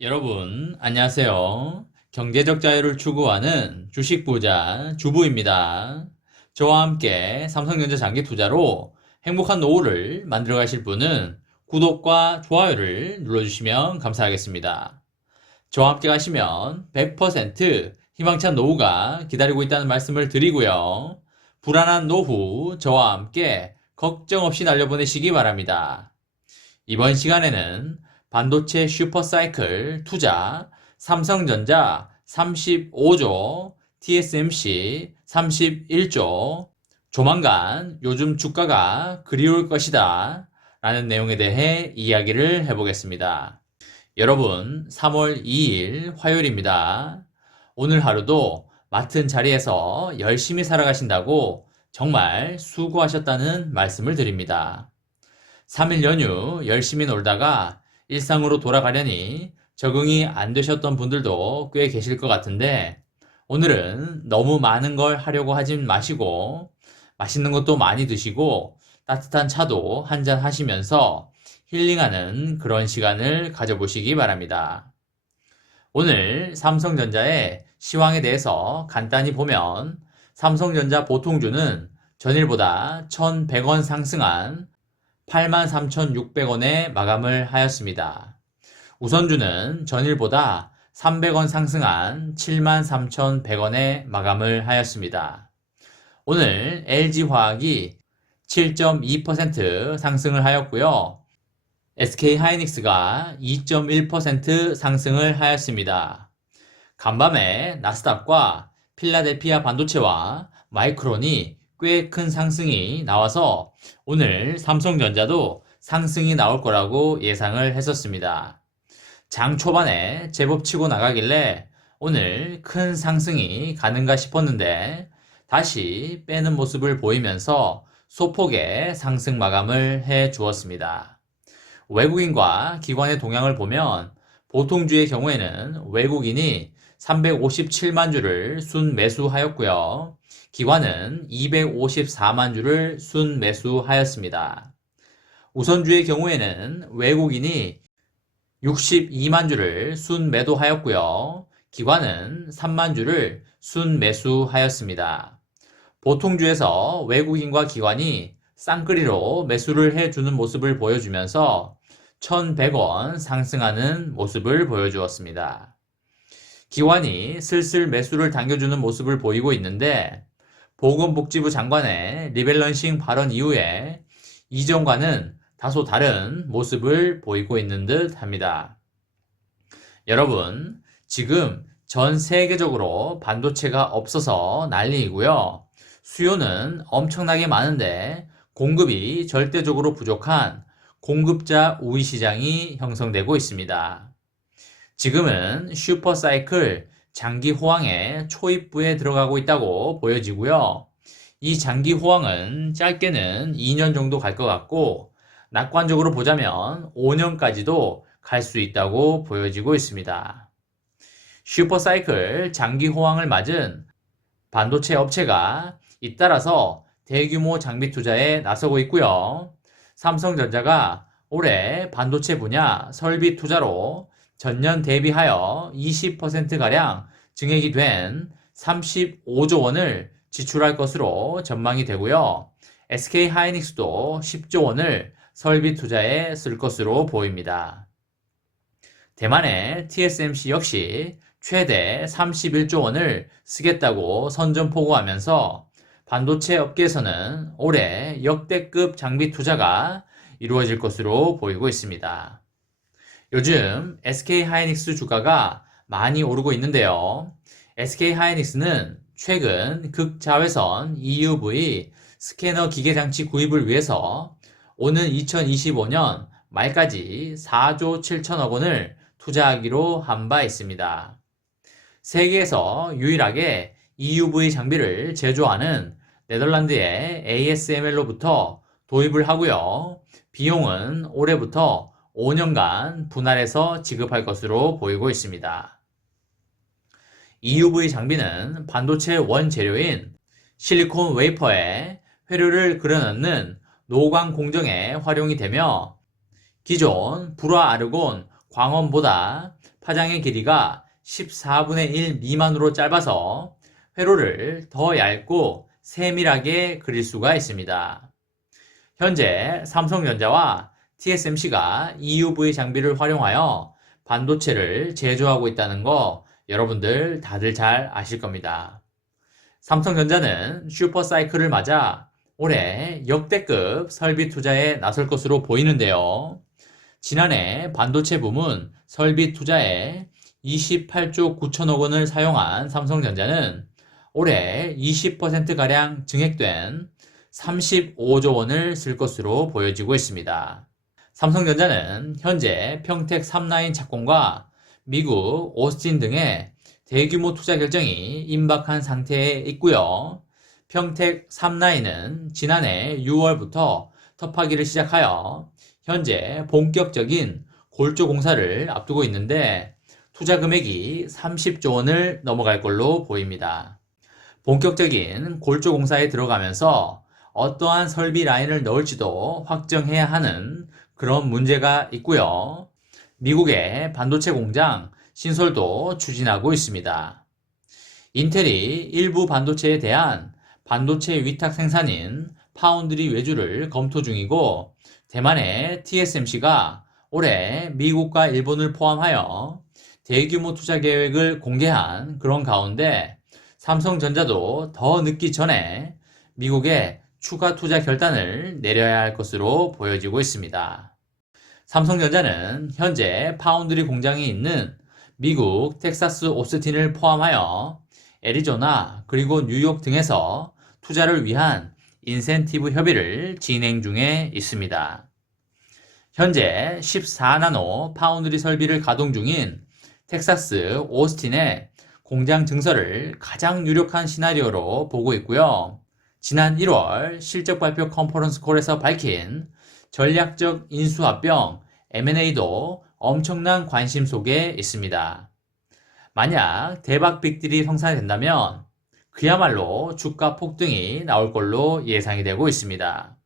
여러분, 안녕하세요. 경제적 자유를 추구하는 주식 부자 주부입니다. 저와 함께 삼성전자 장기 투자로 행복한 노후를 만들어 가실 분은 구독과 좋아요를 눌러주시면 감사하겠습니다. 저와 함께 가시면 100% 희망찬 노후가 기다리고 있다는 말씀을 드리고요. 불안한 노후 저와 함께 걱정 없이 날려보내시기 바랍니다. 이번 시간에는 반도체 슈퍼사이클 투자, 삼성전자 35조, TSMC 31조, 조만간 요즘 주가가 그리울 것이다 라는 내용에 대해 이야기를 해보겠습니다. 여러분, 3월 2일 화요일입니다. 오늘 하루도 맡은 자리에서 열심히 살아가신다고 정말 수고하셨다는 말씀을 드립니다. 3일 연휴 열심히 놀다가 일상으로 돌아가려니 적응이 안 되셨던 분들도 꽤 계실 것 같은데, 오늘은 너무 많은 걸 하려고 하진 마시고 맛있는 것도 많이 드시고 따뜻한 차도 한잔 하시면서 힐링하는 그런 시간을 가져보시기 바랍니다. 오늘 삼성전자의 시황에 대해서 간단히 보면, 삼성전자 보통주는 전일보다 1,100원 상승한 83,600원에 마감을 하였습니다. 우선주는 전일보다 300원 상승한 73,100원에 마감을 하였습니다. 오늘 LG화학이 7.2% 상승을 하였고요. SK하이닉스가 2.1% 상승을 하였습니다. 간밤에 나스닥과 필라델피아 반도체와 마이크론이 꽤 큰 상승이 나와서 오늘 삼성전자도 상승이 나올 거라고 예상을 했었습니다. 장 초반에 제법 치고 나가길래 오늘 큰 상승이 가는가 싶었는데 다시 빼는 모습을 보이면서 소폭의 상승 마감을 해 주었습니다. 외국인과 기관의 동향을 보면 보통주의 경우에는 외국인이 357만 주를 순매수하였고요. 기관은 254만 주를 순매수하였습니다. 우선주의 경우에는 외국인이 62만 주를 순매도하였고요. 기관은 3만 주를 순매수하였습니다. 보통주에서 외국인과 기관이 쌍끌이로 매수를 해주는 모습을 보여주면서 1,100원 상승하는 모습을 보여주었습니다. 기관이 슬슬 매수를 당겨주는 모습을 보이고 있는데, 보건복지부 장관의 리밸런싱 발언 이후에 이전과는 다소 다른 모습을 보이고 있는 듯 합니다. 여러분, 지금 전 세계적으로 반도체가 없어서 난리이고요. 수요는 엄청나게 많은데 공급이 절대적으로 부족한 공급자 우위 시장이 형성되고 있습니다. 지금은 슈퍼사이클 장기 호황의 초입부에 들어가고 있다고 보여지고요. 이 장기 호황은 짧게는 2년 정도 갈 것 같고, 낙관적으로 보자면 5년까지도 갈 수 있다고 보여지고 있습니다. 슈퍼사이클 장기 호황을 맞은 반도체 업체가 잇따라서 대규모 장비 투자에 나서고 있고요. 삼성전자가 올해 반도체 분야 설비 투자로 전년 대비하여 20%가량 증액이 된 35조 원을 지출할 것으로 전망이 되고요. SK하이닉스도 10조 원을 설비 투자에 쓸 것으로 보입니다. 대만의 TSMC 역시 최대 31조 원을 쓰겠다고 선전포고하면서 반도체 업계에서는 올해 역대급 장비 투자가 이루어질 것으로 보이고 있습니다. 요즘 SK하이닉스 주가가 많이 오르고 있는데요. SK하이닉스는 최근 극자외선 EUV 스캐너 기계장치 구입을 위해서 오는 2025년 말까지 4조 7천억 원을 투자하기로 한 바 있습니다. 세계에서 유일하게 EUV 장비를 제조하는 네덜란드의 ASML로부터 도입을 하고요. 비용은 올해부터 5년간 분할해서 지급할 것으로 보이고 있습니다. EUV 장비는 반도체 원재료인 실리콘 웨이퍼에 회로를 그려넣는 노광 공정에 활용이 되며, 기존 불화 아르곤 광원보다 파장의 길이가 14분의 1 미만으로 짧아서 회로를 더 얇고 세밀하게 그릴 수가 있습니다. 현재 삼성전자와 TSMC가 EUV 장비를 활용하여 반도체를 제조하고 있다는 거 여러분들 다들 잘 아실 겁니다. 삼성전자는 슈퍼사이클을 맞아 올해 역대급 설비 투자에 나설 것으로 보이는데요. 지난해 반도체 부문 설비 투자에 28조 9천억 원을 사용한 삼성전자는 올해 20%가량 증액된 35조 원을 쓸 것으로 보여지고 있습니다. 삼성전자는 현재 평택 3라인 착공과 미국 오스틴 등의 대규모 투자 결정이 임박한 상태에 있고요. 평택 3라인은 지난해 6월부터 터파기를 시작하여 현재 본격적인 골조 공사를 앞두고 있는데 투자 금액이 30조 원을 넘어갈 걸로 보입니다. 본격적인 골조 공사에 들어가면서 어떠한 설비 라인을 넣을지도 확정해야 하는 그런 문제가 있고요. 미국의 반도체 공장 신설도 추진하고 있습니다. 인텔이 일부 반도체에 대한 반도체 위탁 생산인 파운드리 외주를 검토 중이고 대만의 TSMC가 올해 미국과 일본을 포함하여 대규모 투자 계획을 공개한 그런 가운데 삼성전자도 더 늦기 전에 미국에 추가 투자 결단을 내려야 할 것으로 보여지고 있습니다. 삼성전자는 현재 파운드리 공장이 있는 미국 텍사스 오스틴을 포함하여 애리조나 그리고 뉴욕 등에서 투자를 위한 인센티브 협의를 진행 중에 있습니다. 현재 14나노 파운드리 설비를 가동 중인 텍사스 오스틴의 공장 증설을 가장 유력한 시나리오로 보고 있고요. 지난 1월 실적 발표 컨퍼런스 콜에서 밝힌 전략적 인수합병 M&A도 엄청난 관심 속에 있습니다. 만약 대박 빅딜이 성사된다면 그야말로 주가 폭등이 나올 걸로 예상이 되고 있습니다.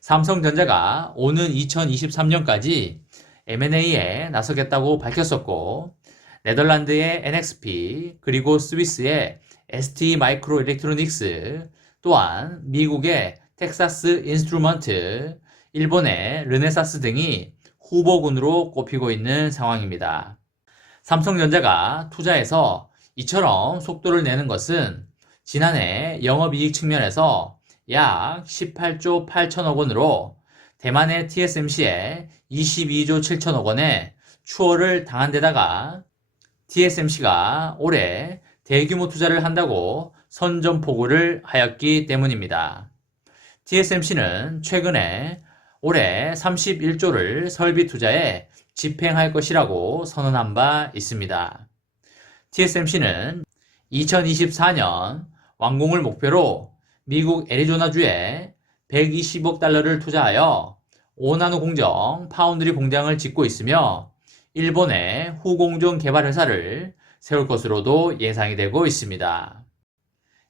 삼성전자가 오는 2023년까지 M&A에 나서겠다고 밝혔었고 네덜란드의 NXP 그리고 스위스의 ST 마이크로 일렉트로닉스 또한 미국의 텍사스 인스트루먼트, 일본의 르네사스 등이 후보군으로 꼽히고 있는 상황입니다. 삼성전자가 투자에서 이처럼 속도를 내는 것은 지난해 영업이익 측면에서 약 18조 8천억 원으로 대만의 TSMC에 22조 7천억 원의 추월을 당한 데다가 TSMC가 올해 대규모 투자를 한다고 선전포고를 하였기 때문입니다. TSMC는 최근에 올해 31조를 설비 투자에 집행할 것이라고 선언한 바 있습니다. TSMC는 2024년 완공을 목표로 미국 애리조나주에 120억 달러를 투자하여 5나노 공정 파운드리 공장을 짓고 있으며 일본의 후공정 개발 회사를 세울 것으로도 예상이 되고 있습니다.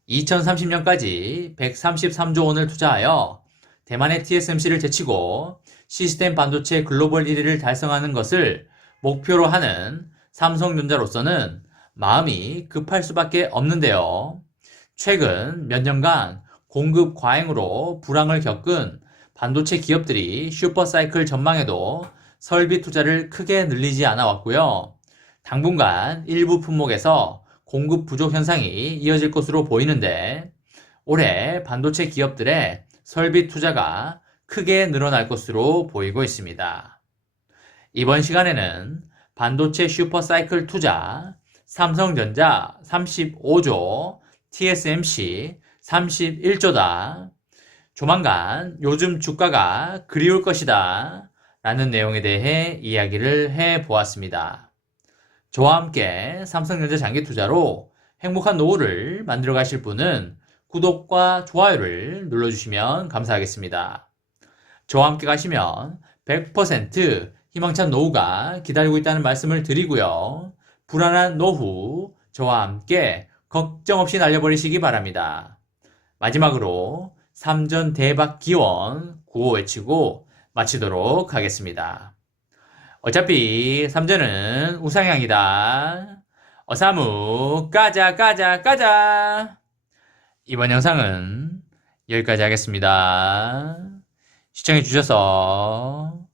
2030년까지 133조 원을 투자하여 대만의 TSMC를 제치고 시스템 반도체 글로벌 1위를 달성하는 것을 목표로 하는 삼성전자로서는 마음이 급할 수밖에 없는데요. 최근 몇 년간 공급 과잉으로 불황을 겪은 반도체 기업들이 슈퍼사이클 전망에도 설비 투자를 크게 늘리지 않아 왔고요. 당분간 일부 품목에서 공급 부족 현상이 이어질 것으로 보이는데 올해 반도체 기업들의 설비 투자가 크게 늘어날 것으로 보이고 있습니다. 이번 시간에는 반도체 슈퍼사이클 투자, 삼성전자 35조, TSMC 31조다. 조만간 요즘 주가가 그리울 것이다. 라는 내용에 대해 이야기를 해 보았습니다. 저와 함께 삼성전자 장기 투자로 행복한 노후를 만들어 가실 분은 구독과 좋아요를 눌러주시면 감사하겠습니다. 저와 함께 가시면 100% 희망찬 노후가 기다리고 있다는 말씀을 드리고요. 불안한 노후 저와 함께 걱정 없이 날려버리시기 바랍니다. 마지막으로 3전 대박 기원 구호 외치고 마치도록 하겠습니다. 어차피 삼전은 우상향이다. 어사무 까자 까자 까자. 이번 영상은 여기까지 하겠습니다. 시청해주셔서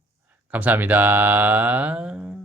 감사합니다.